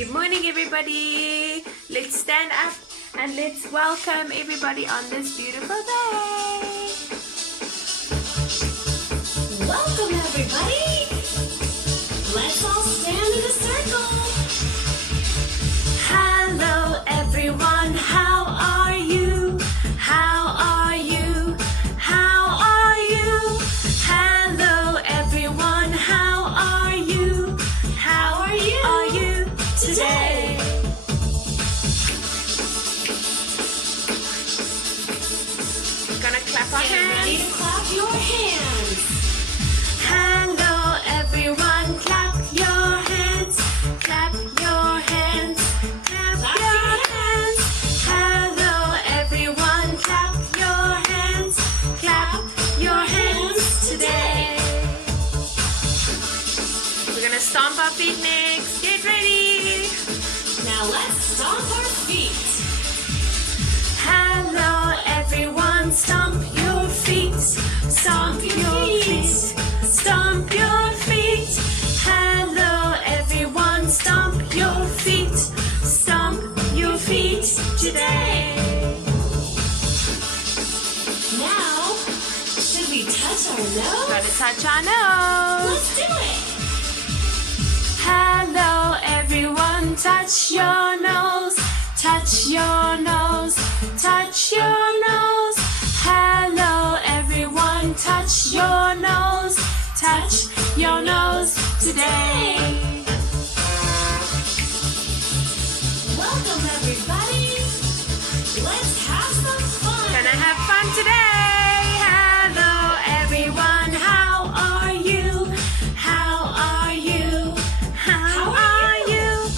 Good morning, everybody. Let's stand up and let's welcome everybody on this beautiful day. Welcome, everybody. Let's all stand in a circle. Hello, everyone. How are you? How are you? How are you? Hello, everyone. How are you? How are you today? We're gonna clap our Get ready hands. to clap your hands. Hello, everyone. Clap your hands. Clap your hands. Clap your hands. Hello, everyone. Clap your hands. Clap your hands today. We're gonna stomp our feet next. Get ready. Now let's stomp our feet. Hello, everyone. Stomp your feet. Stomp your feet. Stomp your feet. Hello, everyone. Stomp your feet. Stomp your feet today. Now, should we touch our nose? Gotta touch our nose. Let's do it. Hello, everyone. Touch your nose. Touch your nose. Touch your nose. Hello, everyone. Touch your nose. Touch your nose today. Welcome, everybody. Let's have some fun. Gonna have fun today. Hello, everyone. How are you? How are you? How are you?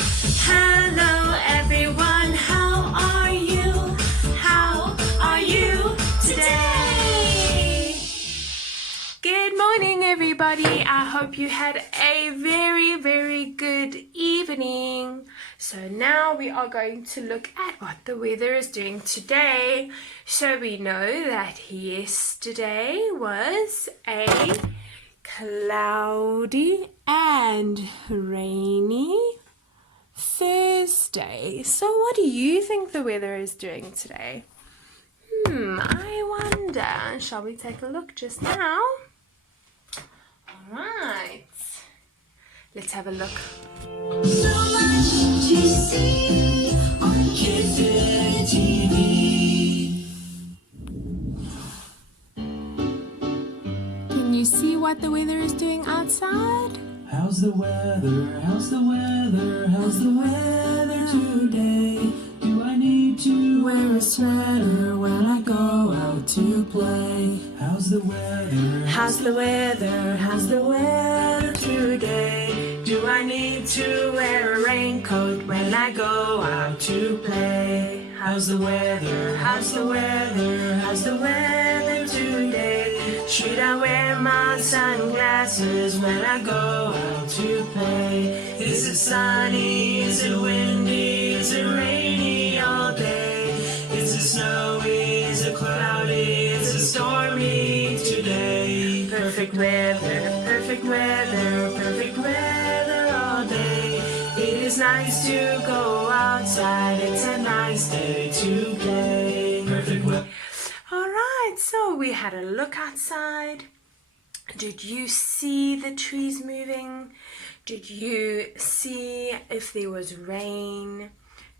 Hello, everyone. How are you? How are you today? Good morning, everybody. I hope you had a very, very good evening. So now we are going to look at what the weather is doing today. So we know that yesterday was a cloudy and rainy Thursday. So what do you think the weather is doing today? I wonder. Shall we take a look just now? Alright. Let's have a look. So much to see on Kids TV. Can you see what the weather is doing outside? How's the weather? How's the weather? How's the weather today? Do I need to wear a sweater when I go out to play? How's the weather? How's the weather? How's the weather today? Do I need to wear a raincoat when I go out to play? How's the weather? How's the weather? How's the weather today? Should I wear my sunglasses when I go out to play? Is it sunny? Is it windy? Is it rainy all day? Is it snowy? Is it cloudy? Is it stormy today? Perfect weather, perfect weather, perfect weather all day. It is nice to go outside. It's a nice day to play. Perfect weather. Alright, so we had a look outside. Did you see the trees moving? Did you see if there was rain?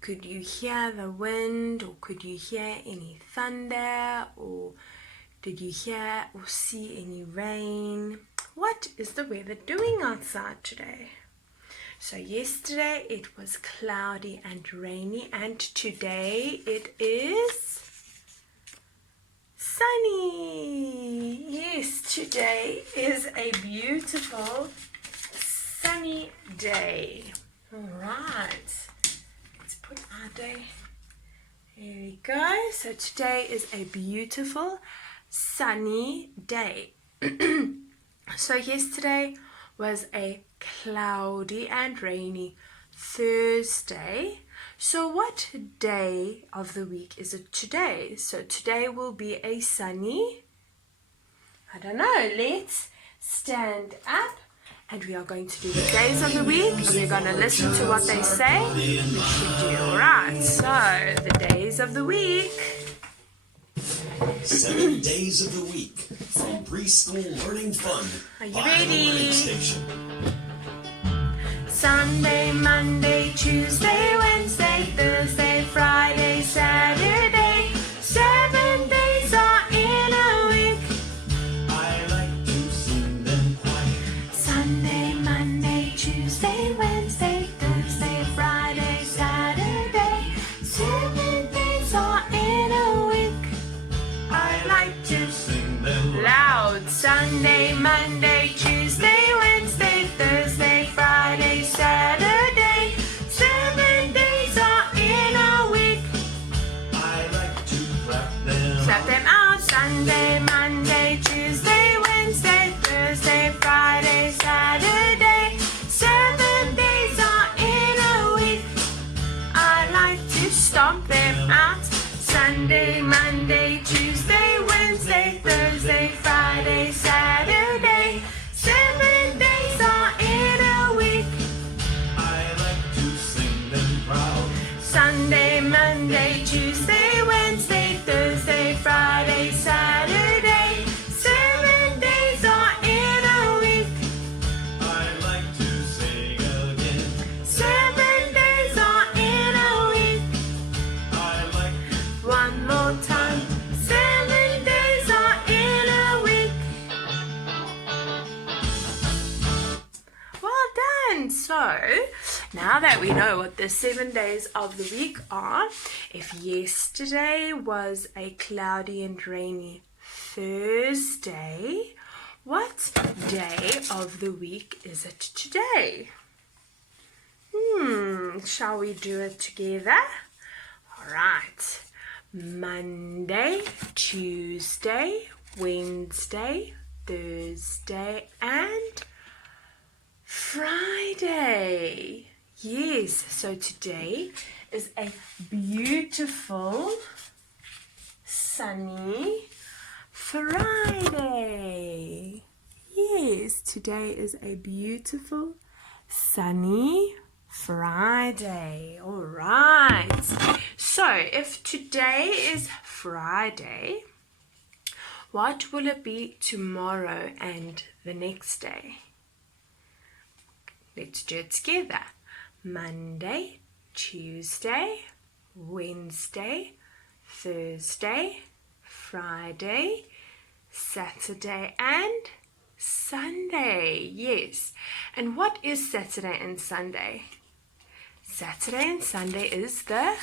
Could you hear the wind, or could you hear any thunder, or did you hear or see any rain? What is the weather doing outside today? So yesterday it was cloudy and rainy, and today it is sunny. Yes, today is a beautiful sunny day. All right, let's put our day. There we go. So today is a beautiful sunny day. So yesterday was a cloudy and rainy Thursday. So what day of the week is it today? So today will be a sunny, I don't know, let's stand up and we are going to do the days of the week, and we're going to listen to what they say. We should do. Alright, so the days of the week. 7 days of the week from Preschool Learning Fun. Are you by the ready? Learning Station. Sunday, Monday, Tuesday, Wednesday, Thursday, Friday, Saturday. 7 days are in a week. I like to sing them quiet. Sunday, Monday, Tuesday, Wednesday, Thursday, Friday, Saturday. 7 days are in a week. I like to Sing them loud. Sunday, Monday, Tuesday, Wednesday, Thursday, Friday, Saturday. 7 days are in a week. I like to clap them. Clap them out. Sunday, Monday, Tuesday, Wednesday, Thursday, Friday, Saturday. 7 days are in a week. I like to stomp them out. Sunday, Monday, Tuesday, Wednesday, Thursday, Friday, Saturday. 7 days are in a week. I like to sing them proud. Sunday, Monday, Tuesday, Wednesday, Thursday, Friday, Saturday. 7 days are in a week. I like to sing again. 7 days are in a week. I like One more time. 7 days are in a week. Well done. So, now that we know what the 7 days of the week are, if yesterday was a cloudy and rainy Thursday, what day of the week is it today? Shall we do it together? All right. Monday, Tuesday, Wednesday, Thursday, and Friday. Yes, so today is a beautiful, sunny Friday. Yes, today is a beautiful, sunny Friday. All right. So, if today is Friday, what will it be tomorrow and the next day? Let's do it together. Monday, Tuesday, Wednesday, Thursday, Friday, Saturday, and Sunday. Yes. And what is Saturday and Sunday? Saturday and Sunday is the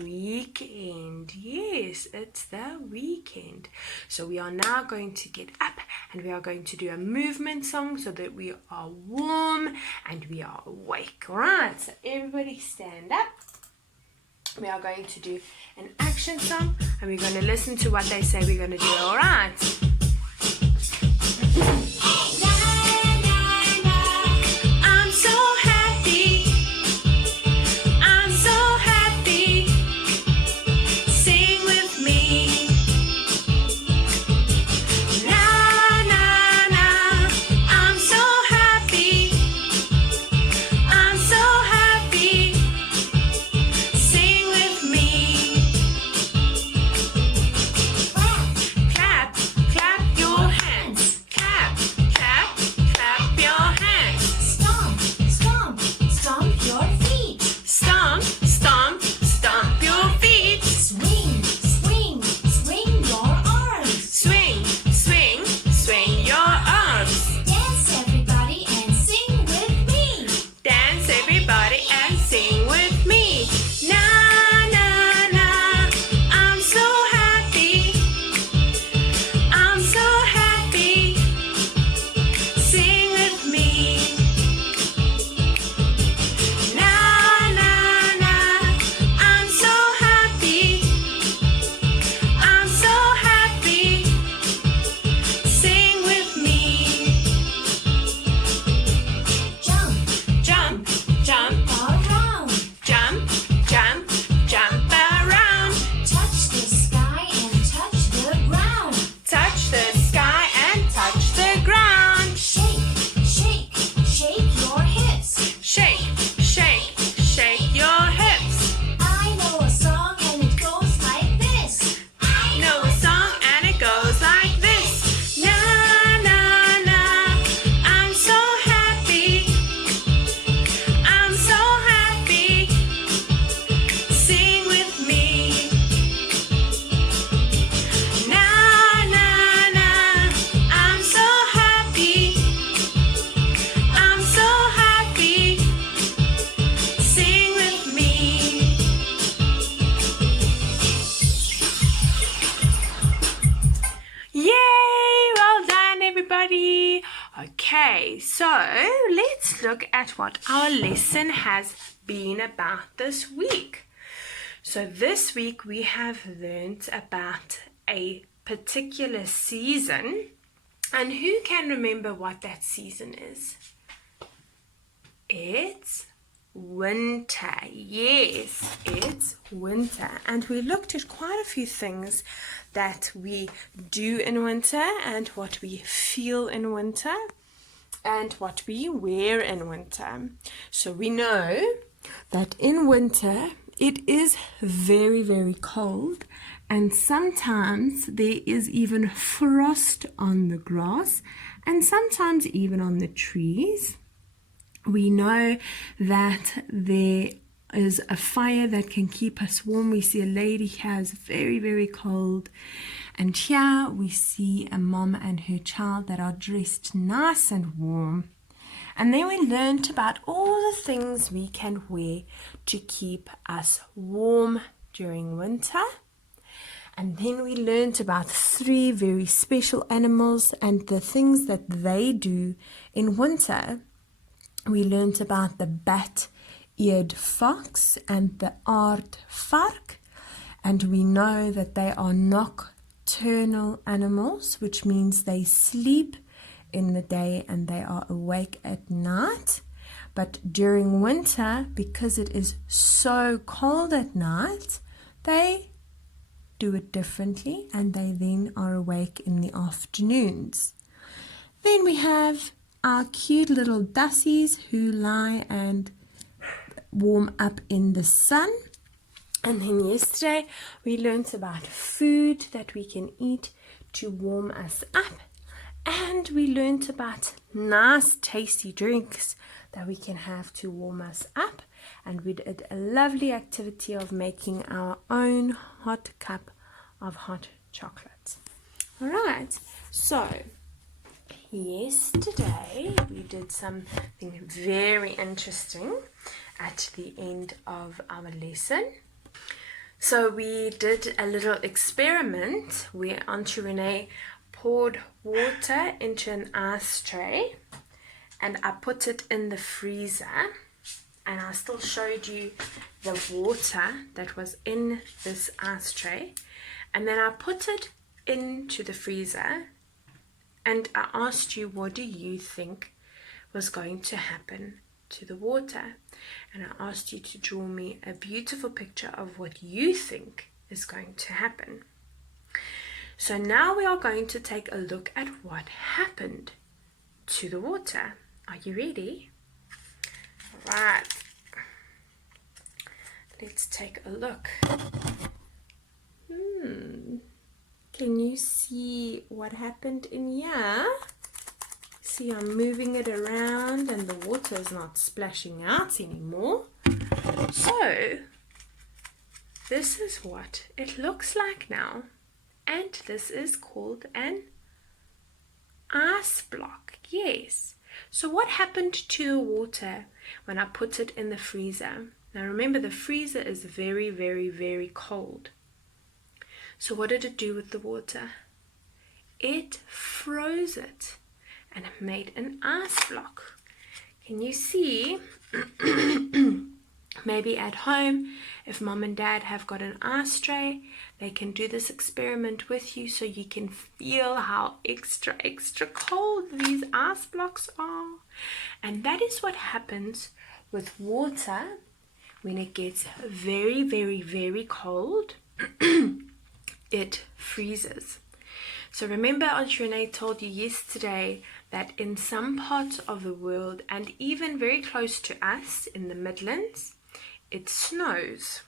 weekend. Yes, it's the weekend. So we are now going to get up and we are going to do a movement song so that we are warm and we are awake. All right, so everybody stand up. We are going to do an action song and we're going to listen to what they say we're going to do. All right. I'm so happy. I'm so happy. Sing with me. Na na na. I'm so happy. I'm so happy. Sing with me. Clap, clap your hands. Clap, Okay, so let's look at what our lesson has been about this week. So this week we have learned about a particular season, and who can remember what that season is? It's winter. Yes, it's winter. And we looked at quite a few things that we do in winter and what we feel in winter and what we wear in winter. So we know that in winter it is very, very cold, and sometimes there is even frost on the grass and sometimes even on the trees. We know that there is a fire that can keep us warm. We see a lady here is very, very cold. And here we see a mom and her child that are dressed nice and warm. And then we learned about all the things we can wear to keep us warm during winter. And then we learned about 3 very special animals and the things that they do in winter. We learned about the bat-eared fox and the aardvark, and we know that they are nocturnal animals, which means they sleep in the day and they are awake at night. But during winter, because it is so cold at night, they do it differently and they then are awake in the afternoons. Then we have our cute little dussies who lie and warm up in the sun. And then yesterday we learned about food that we can eat to warm us up. And we learned about nice tasty drinks that we can have to warm us up. And we did a lovely activity of making our own hot cup of hot chocolate. All right, so yesterday we did something very interesting at the end of our lesson. So we did a little experiment where Auntie Renee poured water into an ice tray and I put it in the freezer, and I still showed you the water that was in this ice tray, and then I put it into the freezer. And I asked you, what do you think was going to happen to the water? And I asked you to draw me a beautiful picture of what you think is going to happen. So now we are going to take a look at what happened to the water. Are you ready? All right. Let's take a look. Can you see what happened in here? See, I'm moving it around and the water is not splashing out anymore. So, this is what it looks like now. And this is called an ice block. Yes. So what happened to the water when I put it in the freezer? Now remember, the freezer is very, very, very cold. So what did it do with the water? It froze it and it made an ice block. Can you see? Maybe at home, if mom and dad have got an ice tray, they can do this experiment with you so you can feel how extra, extra cold these ice blocks are. And that is what happens with water when it gets very, very, very cold. It freezes. So remember, Auntie Renee told you yesterday that in some parts of the world, and even very close to us in the Midlands, it snows.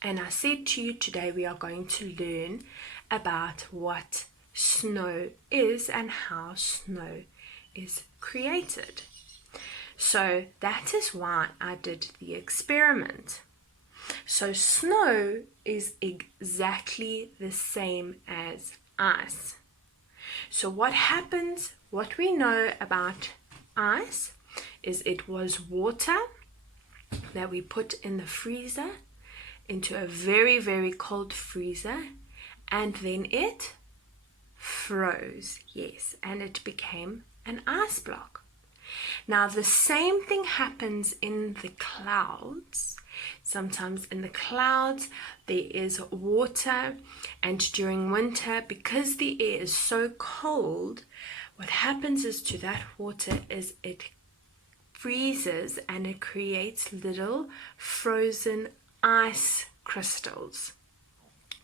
And I said to you today we are going to learn about what snow is and how snow is created. So that is why I did the experiment. So snow is exactly the same as ice. So what happens, what we know about ice is it was water that we put in the freezer into a very, very cold freezer, and then it froze. Yes, and it became an ice block. Now the same thing happens in the clouds. Sometimes in the clouds there is water, and during winter, because the air is so cold, what happens is to that water is it freezes and it creates little frozen ice crystals.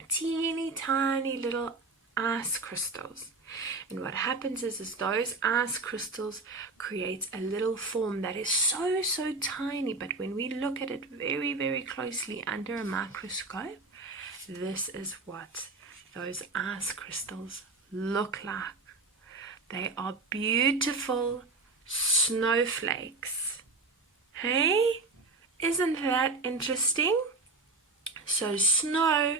Teeny tiny little ice crystals. And what happens is those ice crystals create a little form that is so tiny, but when we look at it very, very closely under a microscope, this is what those ice crystals look like. They are beautiful snowflakes. Hey? Isn't that interesting? So snow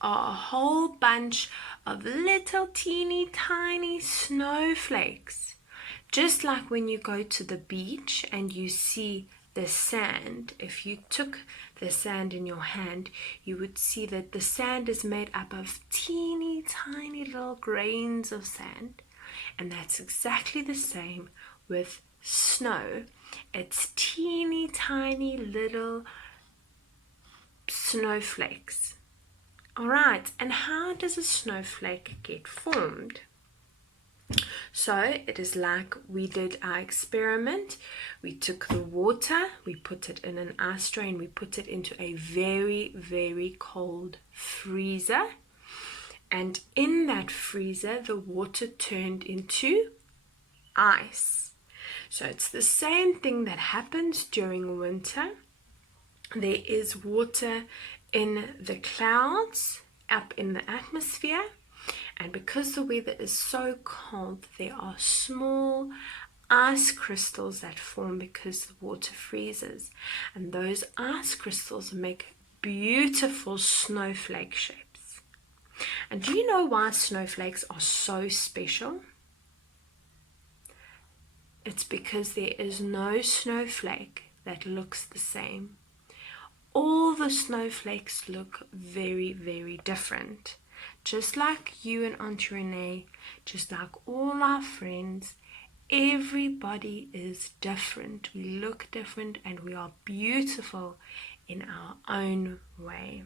are a whole bunch of little teeny tiny snowflakes. Just like when you go to the beach and you see the sand, if you took the sand in your hand, you would see that the sand is made up of teeny tiny little grains of sand. And that's exactly the same with snow. It's teeny tiny little snowflakes. Alright, and how does a snowflake get formed? So it is like we did our experiment. We took the water, we put it in an ice tray, and we put it into a very, very cold freezer. And in that freezer, the water turned into ice. So it's the same thing that happens during winter. There is water in the clouds, up in the atmosphere, and because the weather is so cold, there are small ice crystals that form because the water freezes, and those ice crystals make beautiful snowflake shapes. And do you know why snowflakes are so special? It's because there is no snowflake that looks the same. All the snowflakes look very, very different. Just like you and Auntie Renee, just like all our friends, everybody is different. We look different and we are beautiful in our own way.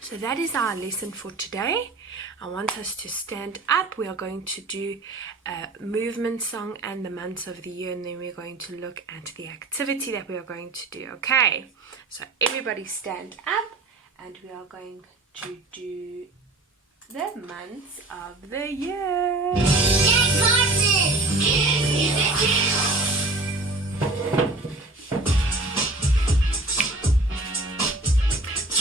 So that is our lesson for today. I want us to stand up. We are going to do a movement song and the months of the year, and then we're going to look at the activity that we are going to do. Okay, so everybody stand up, and we are going to do the months of the year. Get Carson! Kids Music Channel!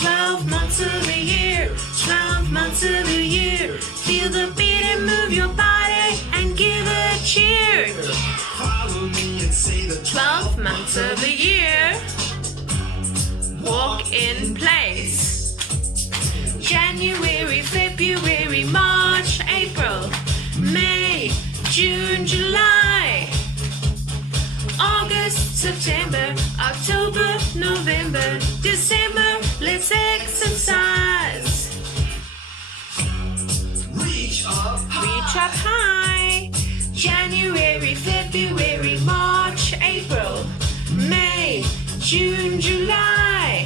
12 months of the year, 12 months of the year. Feel the beat and move your body and give a cheer. Follow me and say the 12 months of the year. Walk in place. January, February, March, April, May, June, July, August, September, October, November, December. Let's exercise. reach up Reach up high. January, February, March, April, May, June, July,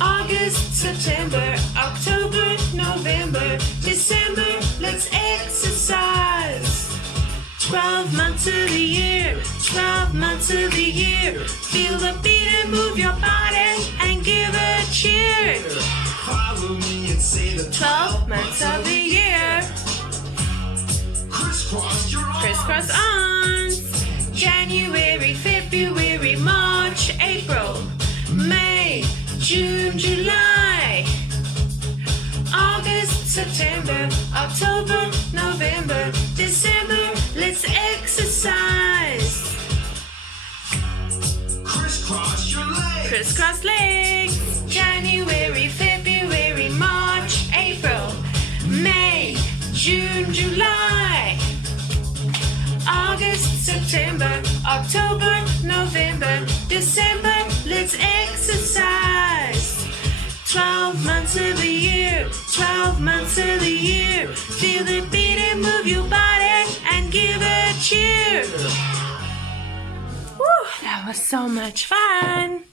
August, September, October, November, December. Let's exercise. 12 months of the year, 12 months of the year. Feel the beat and move your body and give a cheer. follow me and say the 12 months of the year. crisscross your arms. Crisscross arms. January, February, March, April, May, June, July, August, September, October, November, December. Let's exercise. Crisscross your legs. Crisscross legs. January, February, March, April, May, June, July, August, September, October, November, December. Let's exercise. 12 months of the year, 12 months of the year. Feel the beat and move your body and give Woo, that was so much fun.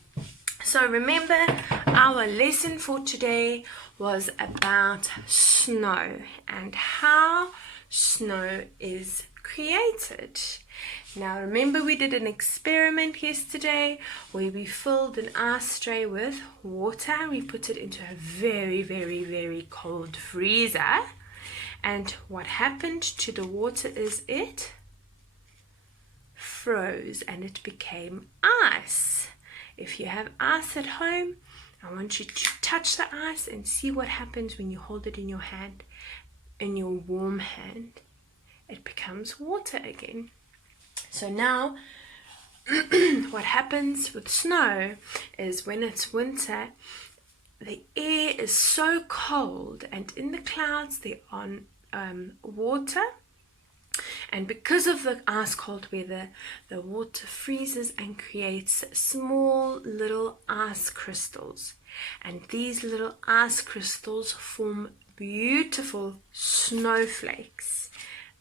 So remember, our lesson for today was about snow and how snow is created. Now remember, we did an experiment yesterday where we filled an ice tray with water. We put it into a very, very, very cold freezer. And what happened to the water is it froze and it became ice. If you have ice at home, I want you to touch the ice and see what happens when you hold it in your hand, in your warm hand. It becomes water again. So now what happens with snow is when it's winter, the air is so cold and in the clouds there are water, and because of the ice cold weather, the water freezes and creates small little ice crystals, and these little ice crystals form beautiful snowflakes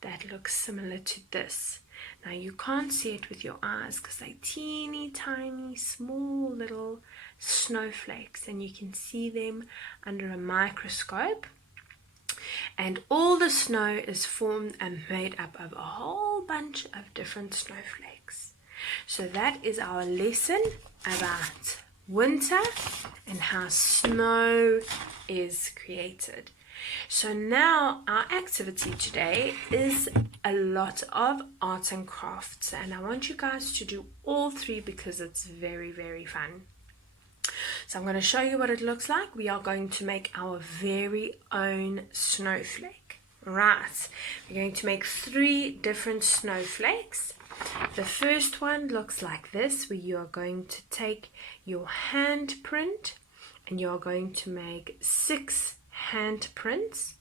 that look similar to this. Now you can't see it with your eyes because they're teeny tiny small little snowflakes, and you can see them under a microscope. And all the snow is formed and made up of a whole bunch of different snowflakes. So that is our lesson about winter and how snow is created. So now our activity today is a lot of arts and crafts, and I want you guys to do all three because it's very, very fun. So I'm going to show you what it looks like. We are going to make our very own snowflake. Right, we're going to make 3 different snowflakes. The first one looks like this, where you are going to take your handprint and you are going to make 6 handprints,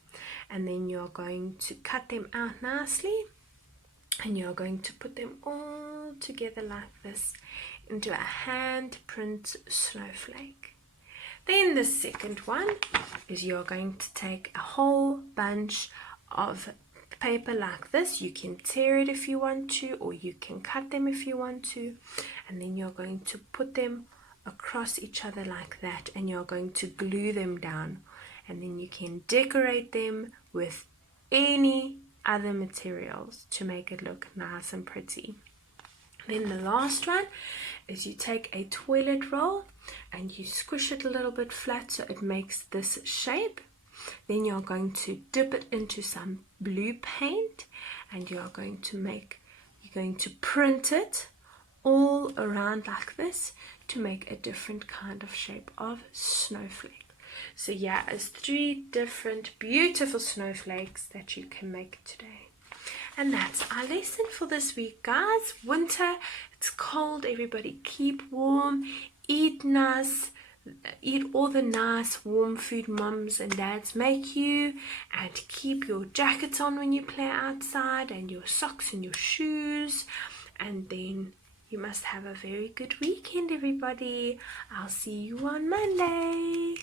and then you're going to cut them out nicely, and you're going to put them all together like this into a handprint snowflake. Then the second one is you're going to take a whole bunch of paper like this. You can tear it if you want to, or you can cut them if you want to, and then you're going to put them across each other like that, and you're going to glue them down, and then you can decorate them with any other materials to make it look nice and pretty. Then the last one is you take a toilet roll and you squish it a little bit flat so it makes this shape. Then you're going to dip it into some blue paint, and you're going to print it all around like this to make a different kind of shape of snowflake. So yeah, it's 3 different beautiful snowflakes that you can make today. And that's our lesson for this week, guys. Winter, it's cold, everybody keep warm, eat nice, eat all the nice warm food mums and dads make you, and keep your jackets on when you play outside, and your socks and your shoes, and then you must have a very good weekend, everybody. I'll see you on Monday.